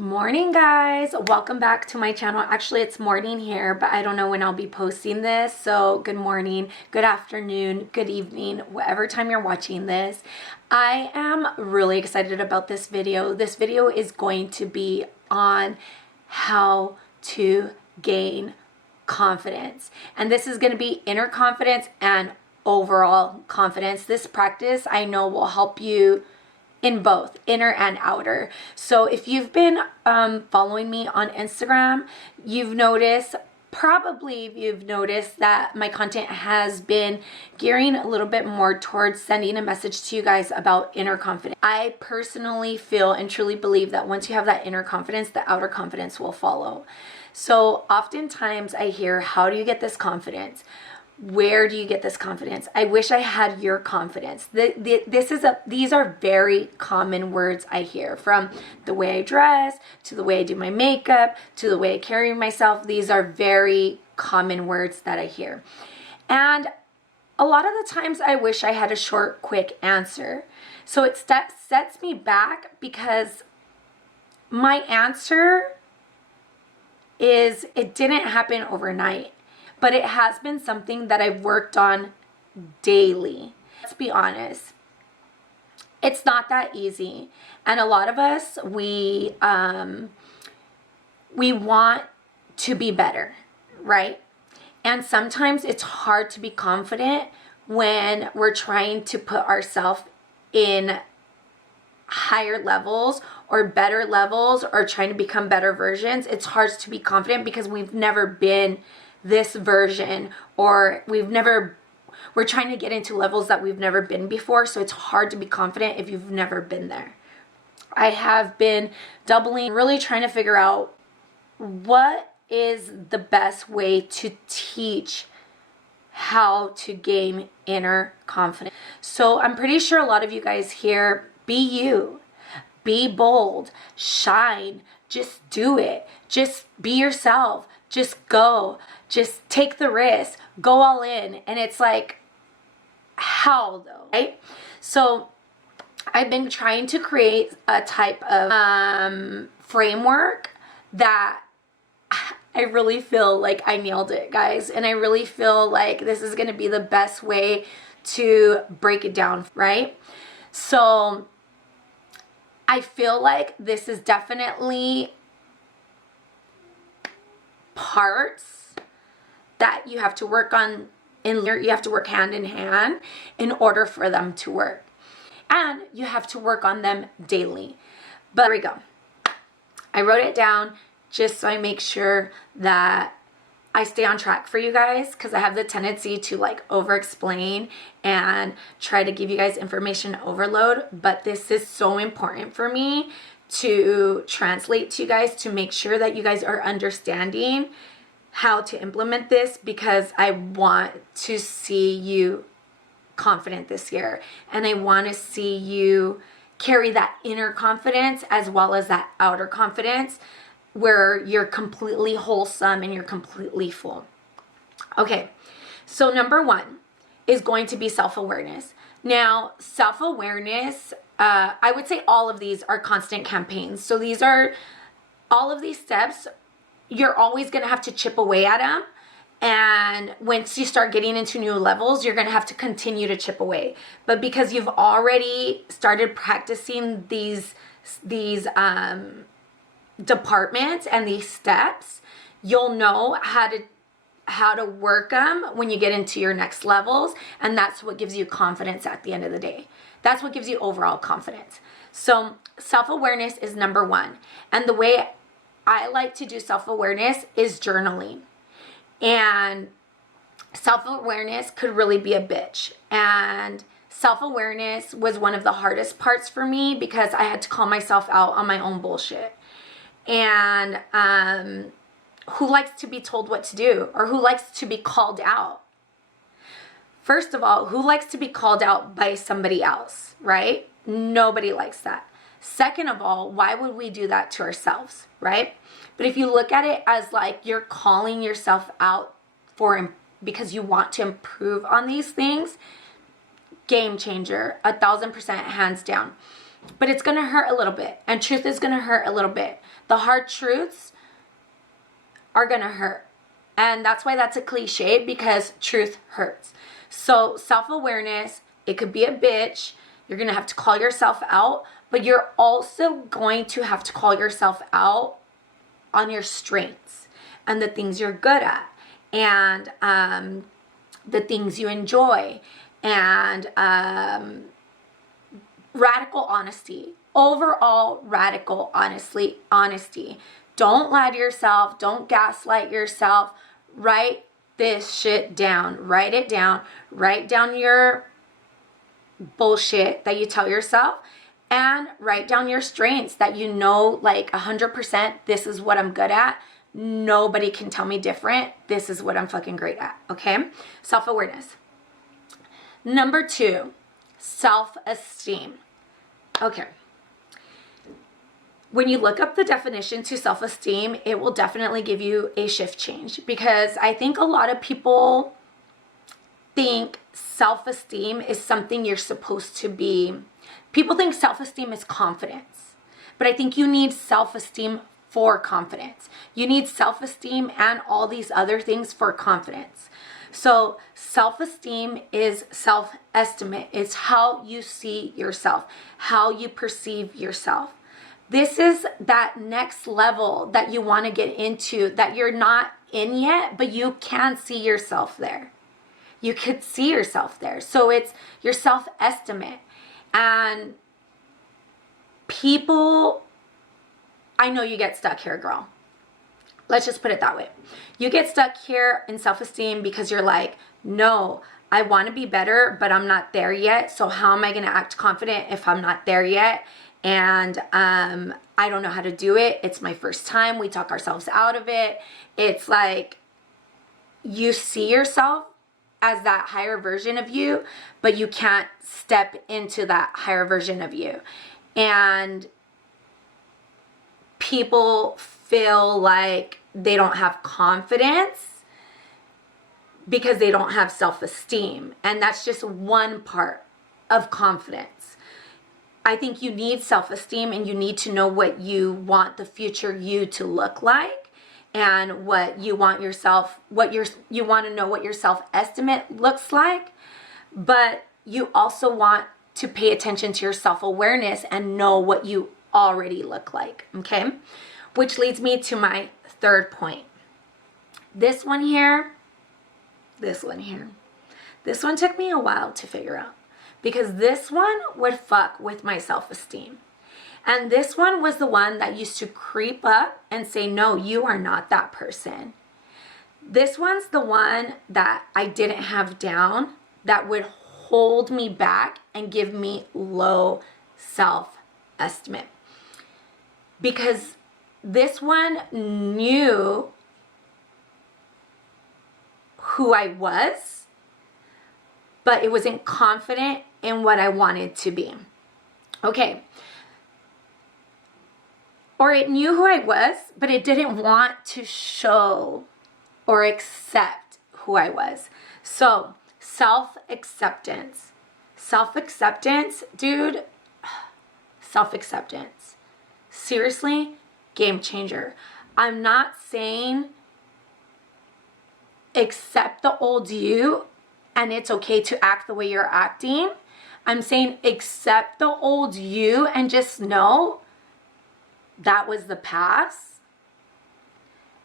Morning, guys. Welcome back to my channel. Actually, it's morning here, but I don't know when I'll be posting this. So good morning, good afternoon, good evening, whatever time you're watching this. I am really excited about this video. This video is going to be on how to gain confidence. And this is going to be inner confidence and overall confidence. This practice I know will help you in both inner and outer. So if you've been following me on Instagram, you've noticed that my content has been gearing a little bit more towards sending a message to you guys about inner confidence. I personally feel and truly believe that once you have that inner confidence, the outer confidence will follow. So oftentimes I hear, how do you get this confidence? Where do you get this confidence? I wish I had your confidence. These are very common words I hear, from the way I dress, to the way I do my makeup, to the way I carry myself. These are very common words that I hear. And a lot of the times I wish I had a short, quick answer. So it sets me back, because my answer is, it didn't happen overnight. But it has been something that I've worked on daily. Let's be honest. It's not that easy. And a lot of us, we want to be better, right? And sometimes it's hard to be confident when we're trying to put ourselves in higher levels or better levels, or trying to become better versions. It's hard to be confident because we've never been this version, or we're trying to get into levels that we've never been before. So it's hard to be confident if you've never been there. I have been doubling, really trying to figure out what is the best way to teach how to gain inner confidence. So I'm pretty sure a lot of you guys here, be you, be bold, shine, just do it, just be yourself, just go. Just take the risk, go all in. And it's like, how though, right? So I've been trying to create a type of framework that I really feel like I nailed it, guys. And I really feel like this is going to be the best way to break it down, right? So I feel like this is definitely parts that you have to work on, you have to work hand in hand in order for them to work. And you have to work on them daily. But here we go. I wrote it down just so I make sure that I stay on track for you guys, because I have the tendency to like over explain and try to give you guys information overload. But this is so important for me to translate to you guys, to make sure that you guys are understanding how to implement this, because I want to see you confident this year, and I want to see you carry that inner confidence as well as that outer confidence, where you're completely wholesome and you're completely full. Okay, so number one is going to be self-awareness. Now, self-awareness, I would say all of these are constant campaigns. So these are, all of these steps, you're always going to have to chip away at them. And once you start getting into new levels, you're going to have to continue to chip away. But because you've already started practicing these departments and these steps, you'll know how to work them when you get into your next levels. And that's what gives you confidence at the end of the day. That's what gives you overall confidence. So self-awareness is number one. And the way I like to do self-awareness is journaling. And self-awareness could really be a bitch. And self-awareness was one of the hardest parts for me, because I had to call myself out on my own bullshit. And who likes to be told what to do, or who likes to be called out? First of all, who likes to be called out by somebody else, right? Nobody likes that. Second of all, why would we do that to ourselves, right? But if you look at it as like you're calling yourself out because you want to improve on these things, game changer, 1000%, hands down. but it's going to hurt a little bit. And truth is going to hurt a little bit. The hard truths are going to hurt. And that's why that's a cliche, because truth hurts. So self-awareness, it could be a bitch. You're going to have to call yourself out, but you're also going to have to call yourself out on your strengths and the things you're good at, and the things you enjoy, and radical honesty. Overall radical honesty. Don't lie to yourself. Don't gaslight yourself. Write this shit down. Write it down. Write down your bullshit that you tell yourself, and write down your strengths that you know, like 100%, this is what I'm good at. Nobody can tell me different. This is what I'm fucking great at. Okay? Self-awareness. Number 2, self-esteem. Okay. When you look up the definition to self-esteem, it will definitely give you a shift change, because I think a lot of people think self-esteem is something you're supposed to be. People think self-esteem is confidence, but I think you need self-esteem for confidence. You need self-esteem and all these other things for confidence. So self-esteem is self-estimate. It's how you see yourself, how you perceive yourself. This is that next level that you want to get into, that you're not in yet, but you can see yourself there. You could see yourself there. So it's your self-estimate. And people, I know you get stuck here, girl. Let's just put it that way. You get stuck here in self-esteem because you're like, no, I want to be better, but I'm not there yet. So how am I going to act confident if I'm not there yet? And I don't know how to do it. It's my first time. We talk ourselves out of it. It's like you see yourself as that higher version of you, but you can't step into that higher version of you. And people feel like they don't have confidence because they don't have self-esteem. And that's just one part of confidence. I think you need self-esteem, and you need to know what you want the future you to look like, and what you want yourself, you want to know what your self-estimate looks like. But you also want to pay attention to your self-awareness and know what you already look like. Okay? Which leads me to my third point. This one took me a while to figure out, because this one would fuck with my self-esteem. And this one was the one that used to creep up and say, no, you are not that person. This one's the one that I didn't have down, that would hold me back and give me low self-estimate. Because this one knew who I was, but it wasn't confident in what I wanted to be. Okay. Or it knew who I was, but it didn't want to show or accept who I was. So, self-acceptance. Self-acceptance, dude, self-acceptance. Seriously, game changer. I'm not saying accept the old you and it's okay to act the way you're acting. I'm saying accept the old you and just know that was the past.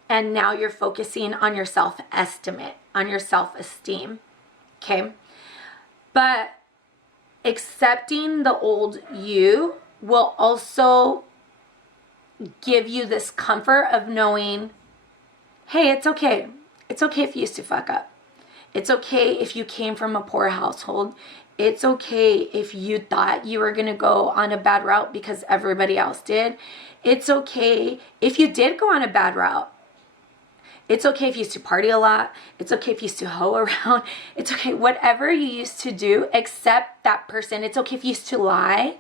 And now you're focusing on your self-estimate, on your self-esteem. Okay? But accepting the old you will also give you this comfort of knowing, hey, it's okay. It's okay if you used to fuck up. It's okay if you came from a poor household. It's okay if you thought you were going to go on a bad route because everybody else did. It's okay if you did go on a bad route. It's okay if you used to party a lot. It's okay if you used to hoe around. It's okay, whatever you used to do, accept that person. It's okay if you used to lie.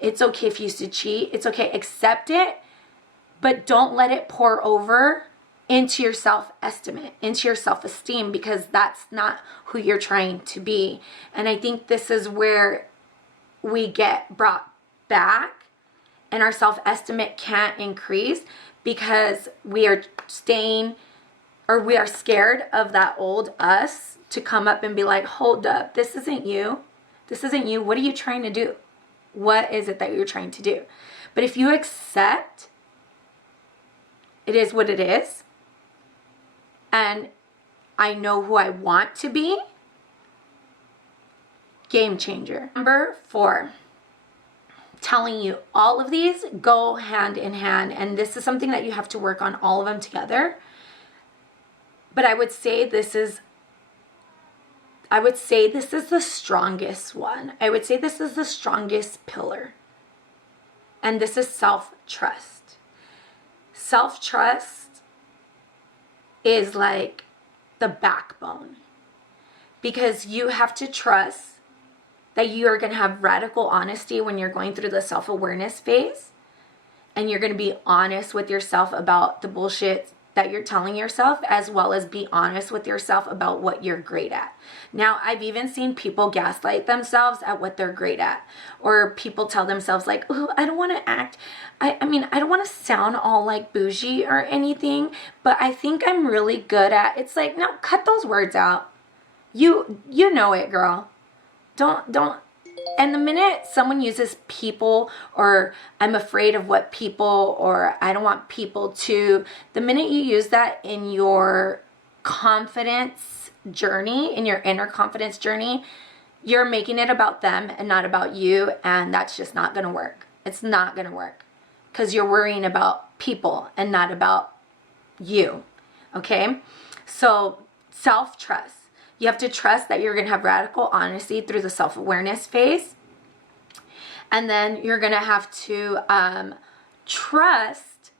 It's okay if you used to cheat. It's okay, accept it, but don't let it pour over into your self-estimate, into your self-esteem, because that's not who you're trying to be. And I think this is where we get brought back and our self-estimate can't increase because we are staying, or we are scared of that old us to come up and be like, hold up, this isn't you. This isn't you. What are you trying to do? What is it that you're trying to do? But if you accept it is what it is, and I know who I want to be, game changer. Number 4, telling you all of these go hand in hand, and this is something that you have to work on all of them together. But I would say this is the strongest one. I would say this is the strongest pillar. And this is self-trust. Self-trust is like the backbone, because you have to trust that you are going to have radical honesty when you're going through the self-awareness phase, and you're going to be honest with yourself about the bullshit that you're telling yourself, as well as be honest with yourself about what you're great at. Now, I've even seen people gaslight themselves at what they're great at, or people tell themselves like, oh, I don't want to act, I mean, I don't want to sound all like bougie or anything, but I think I'm really good at, it's like, no, cut those words out. You know it, girl. Don't. And the minute someone uses people, or I'm afraid of what people, or I don't want people to, the minute you use that in your confidence journey, in your inner confidence journey, you're making it about them and not about you. And that's just not going to work. It's not going to work, because you're worrying about people and not about you. Okay. So self-trust. You have to trust that you're going to have radical honesty through the self-awareness phase. And then you're going to have to trust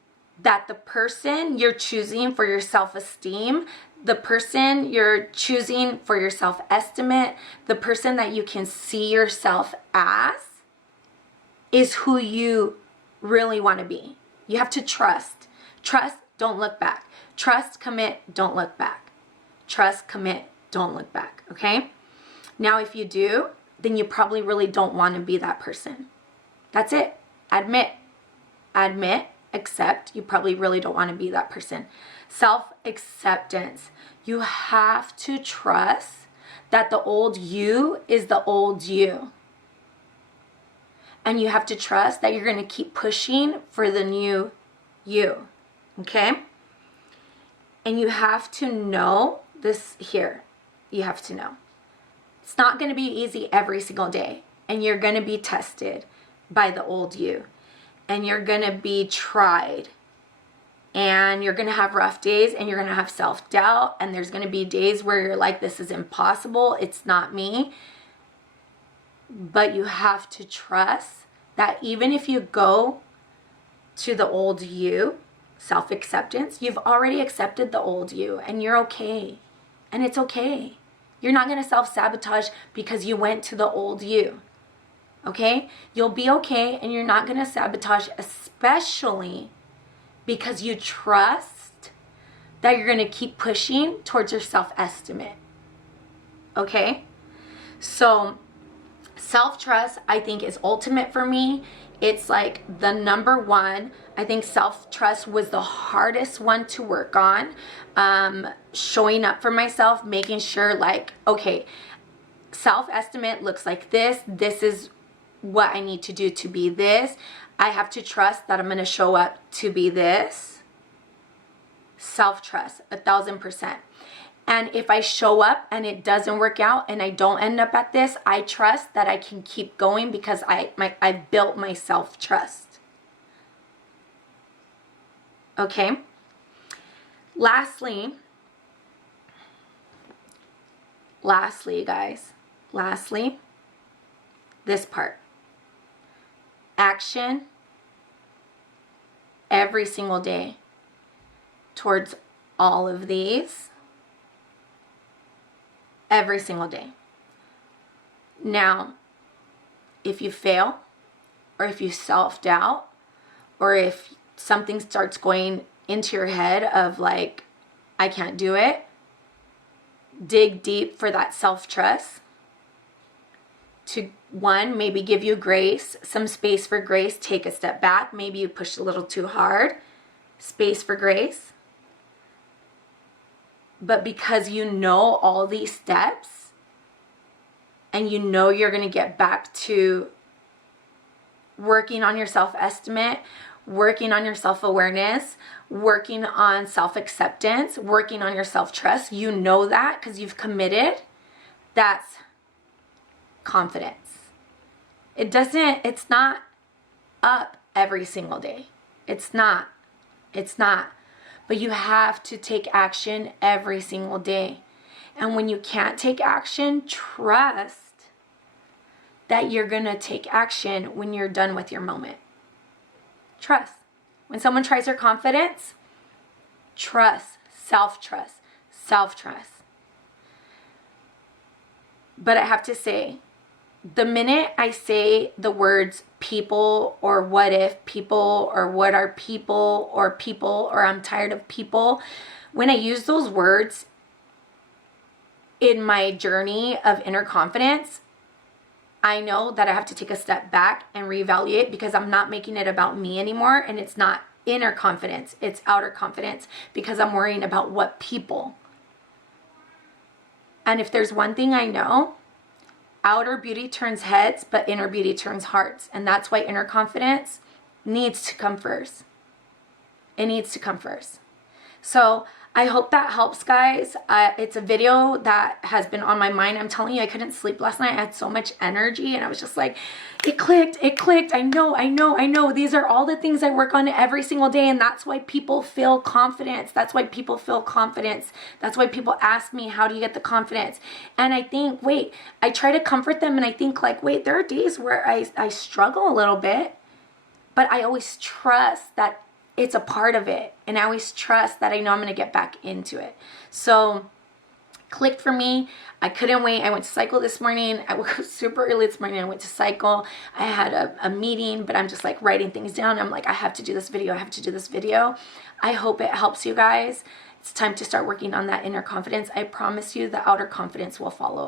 that the person you're choosing for your self-esteem, the person you're choosing for your self-estimate, the person that you can see yourself as, is who you really want to be. You have to trust. Trust, don't look back. Trust, commit, don't look back. Trust, commit, don't look back, okay? Now, if you do, then you probably really don't want to be that person. That's it. Admit, accept. You probably really don't want to be that person. Self-acceptance. You have to trust that the old you is the old you. And you have to trust that you're going to keep pushing for the new you, okay? And you have to know this here. You have to know. It's not going to be easy every single day. And you're going to be tested by the old you. And you're going to be tried. And you're going to have rough days. And you're going to have self-doubt. And there's going to be days where you're like, this is impossible. It's not me. But you have to trust that even if you go to the old you, self-acceptance, you've already accepted the old you. And you're okay. And it's okay. You're not going to self-sabotage because you went to the old you. Okay? You'll be okay, and you're not going to sabotage, especially because you trust that you're going to keep pushing towards your self-estimate. Okay? So self-trust, I think, is ultimate for me. It's like the number one. I think self-trust was the hardest one to work on. Showing up for myself, making sure like, okay, self-estimate looks like this. This is what I need to do to be this. I have to trust that I'm going to show up to be this. Self-trust, 1,000%. And if I show up and it doesn't work out and I don't end up at this, I trust that I can keep going because I've built my self-trust. Okay? Lastly, guys, this part. Action every single day towards all of these. Every single day. Now, if you fail, or if you self-doubt, or if something starts going into your head of like, I can't do it, dig deep for that self-trust to one, maybe give you grace, some space for grace, take a step back. Maybe you pushed a little too hard, space for grace. But because you know all these steps and you know you're going to get back to working on your self-estimate, working on your self-awareness, working on self-acceptance, working on your self-trust, you know that because you've committed, that's confidence. It's not up every single day. It's not. But you have to take action every single day. And when you can't take action, trust that you're going to take action when you're done with your moment. Trust. When someone tries their confidence, trust, self-trust. But I have to say, the minute I say the words people or what if people or what are people or I'm tired of people, when I use those words in my journey of inner confidence, I know that I have to take a step back and reevaluate because I'm not making it about me anymore, and it's not inner confidence, it's outer confidence because I'm worrying about what people. And if there's one thing I know, outer beauty turns heads, but inner beauty turns hearts. And that's why inner confidence needs to come first. It needs to come first. So I hope that helps, guys. It's a video that has been on my mind. I'm telling you, I couldn't sleep last night. I had so much energy and I was just like, it clicked. I know. These are all the things I work on every single day. And that's why people feel confidence. That's why people ask me, how do you get the confidence? And I think, I try to comfort them and I think there are days where I struggle a little bit, but I always trust that it's a part of it. And I always trust that I know I'm going to get back into it. So clicked for me. I couldn't wait. I went to cycle this morning. I woke up super early this morning. I went to cycle. I had a meeting, but I'm just writing things down. I'm I have to do this video. I hope it helps you guys. It's time to start working on that inner confidence. I promise you the outer confidence will follow.